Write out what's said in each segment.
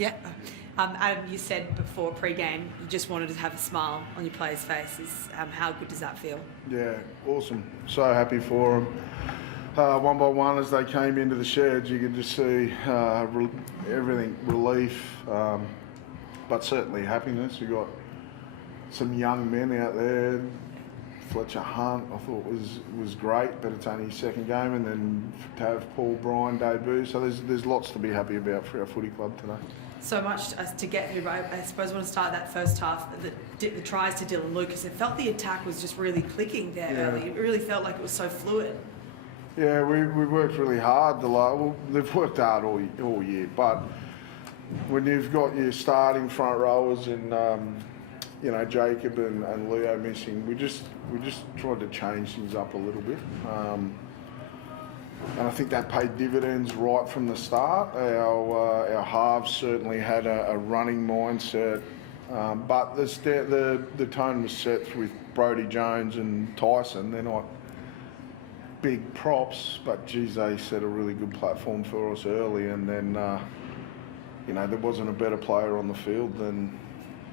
Yeah. Adam, you said before pre-game you just wanted to have a smile on your players' faces. How good does that feel? Yeah, awesome. So happy for them. One by one as they came into the sheds, you could just see everything, relief, but certainly happiness. You got some young men out there. Fletcher Hunt, I thought was great, but it's only his second game, and then to have Paul Bryan debut. So there's lots to be happy about for our footy club today. So much to get through, but I suppose I want to start that first half, the tries to Dylan Lucas. It felt the attack was just really clicking there early. It really felt like it was so fluid. Yeah, we worked really hard. They've worked hard all year, but when you've got your starting front rowers and Jacob and Leo missing, we just tried to change things up a little bit. And I think that paid dividends right from the start. Our halves certainly had a running mindset, but the tone was set with Brodie Jones and Tyson. They're not big props, but geez, they set a really good platform for us early. And then, there wasn't a better player on the field than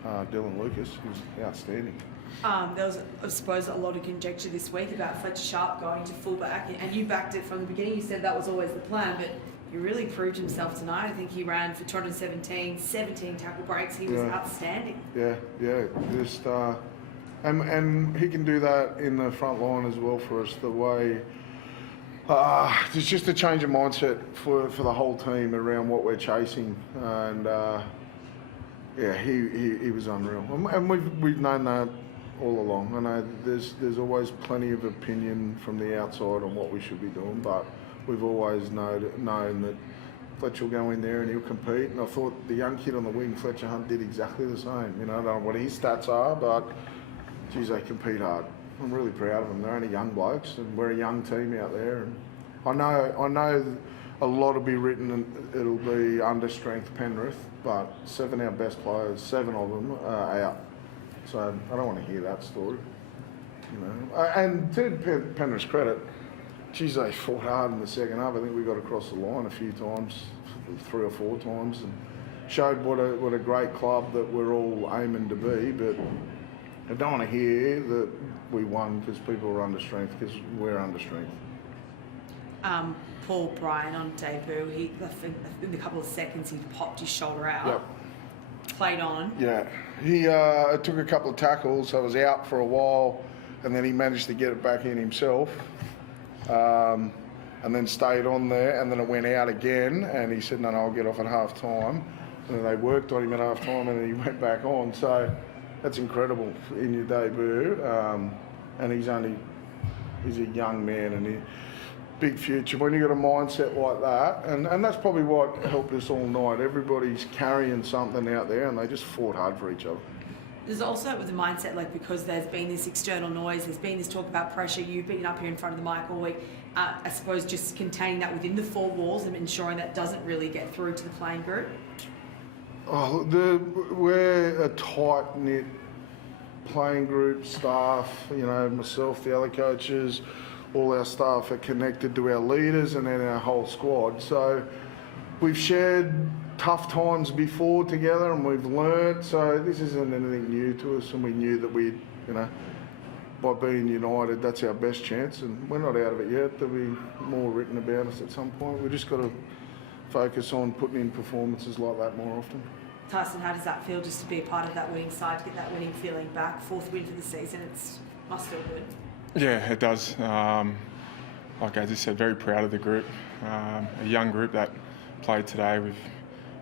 Dylan Lucas. He was outstanding. There was, I suppose, a lot of conjecture this week about Fletcher Sharp going to fullback, and you backed it from the beginning. You said that was always the plan, but he really proved himself tonight. I think he ran for 217, 17 tackle breaks. He was outstanding. Yeah. Just and he can do that in the front line as well for us. The way there's just a change of mindset for the whole team around what we're chasing, and he was unreal, and we've known that all along. I know there's always plenty of opinion from the outside on what we should be doing, but we've always known that Fletcher will go in there and he'll compete. And I thought the young kid on the wing, Fletcher Hunt, did exactly the same. I don't know what his stats are, but geez, they compete hard. I'm really proud of them. They're only young blokes, and we're a young team out there. And I know a lot will be written, and it'll be under strength Penrith, but 7 of our best players, 7 of them are out. So I don't want to hear that story, And to Penrith's credit, geez, they fought hard in the second half. I think we got across the line a few times, 3 or 4 times, and showed what a great club that we're all aiming to be. But I don't want to hear that we won because people are under strength, because we're under strength. Paul Bryan on debut, in a couple of seconds he popped his shoulder out. Yep. Played on. Yeah, he took a couple of tackles. I was out for a while, and then he managed to get it back in himself, and then stayed on there, and then it went out again, and he said, no, I'll get off at half time. And then they worked on him at half time, and then he went back on. So that's incredible in your debut, and he's a young man, and big future. When you've got a mindset like that, and that's probably what helped us all night. Everybody's carrying something out there, and they just fought hard for each other. There's also with the mindset, because there's been this external noise, there's been this talk about pressure. You've been up here in front of the mic all week. I suppose just containing that within the 4 walls and ensuring that doesn't really get through to the playing group. We're a tight-knit playing group, staff, myself, the other coaches, all our staff are connected to our leaders and then our whole squad. So we've shared tough times before together, and we've learnt. So this isn't anything new to us, and we knew that by being united, that's our best chance, and we're not out of it yet. There'll be more written about us at some point. We've just got to focus on putting in performances like that more often. Tyson, how does that feel just to be a part of that winning side, to get that winning feeling back? 4th win for the season, must feel good. Yeah, it does. Like I just said, very proud of the group. A young group that played today. We've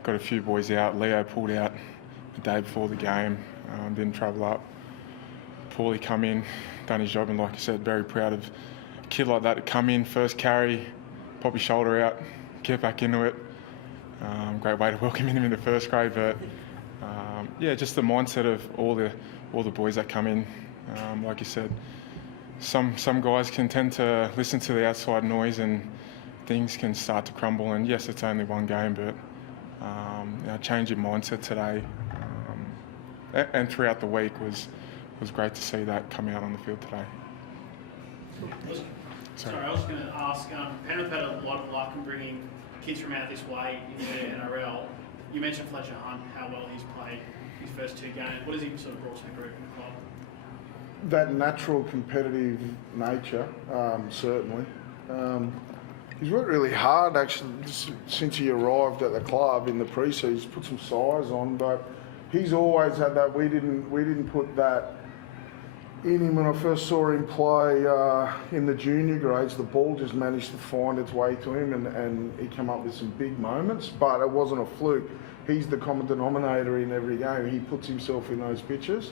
got a few boys out. Leo pulled out the day before the game, didn't travel up. Paulie come in, done his job, and like I said, very proud of a kid like that to come in, first carry, pop his shoulder out, get back into it. Great way to welcome him into first grade, but just the mindset of all the boys that come in. Like you said, some guys can tend to listen to the outside noise and things can start to crumble. And yes, it's only one game, but change your mindset today and throughout the week was great to see that come out on the field today. Sorry, I was going to ask, Penrith had a lot of luck in bringing kids from out this way into the NRL. You mentioned Fletcher Hunt, how well he's played his first 2 games. What has he sort of brought to the group and the club? That natural competitive nature, certainly. He's worked really hard actually since he arrived at the club in the pre-season. He's put some size on, but he's always had that. We didn't put that in him when I first saw him play in the junior grades. The ball just managed to find its way to him, and he came up with some big moments. But it wasn't a fluke. He's the common denominator in every game. He puts himself in those pitches.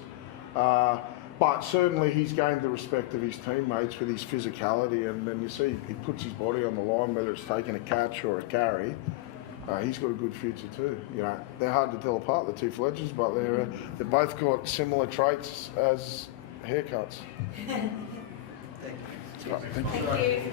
But certainly he's gained the respect of his teammates with his physicality, and then you see he puts his body on the line, whether it's taking a catch or a carry. He's got a good future too. You know, they're hard to tell apart, the two Fletchers, but they've both got similar traits as haircuts. Thank you.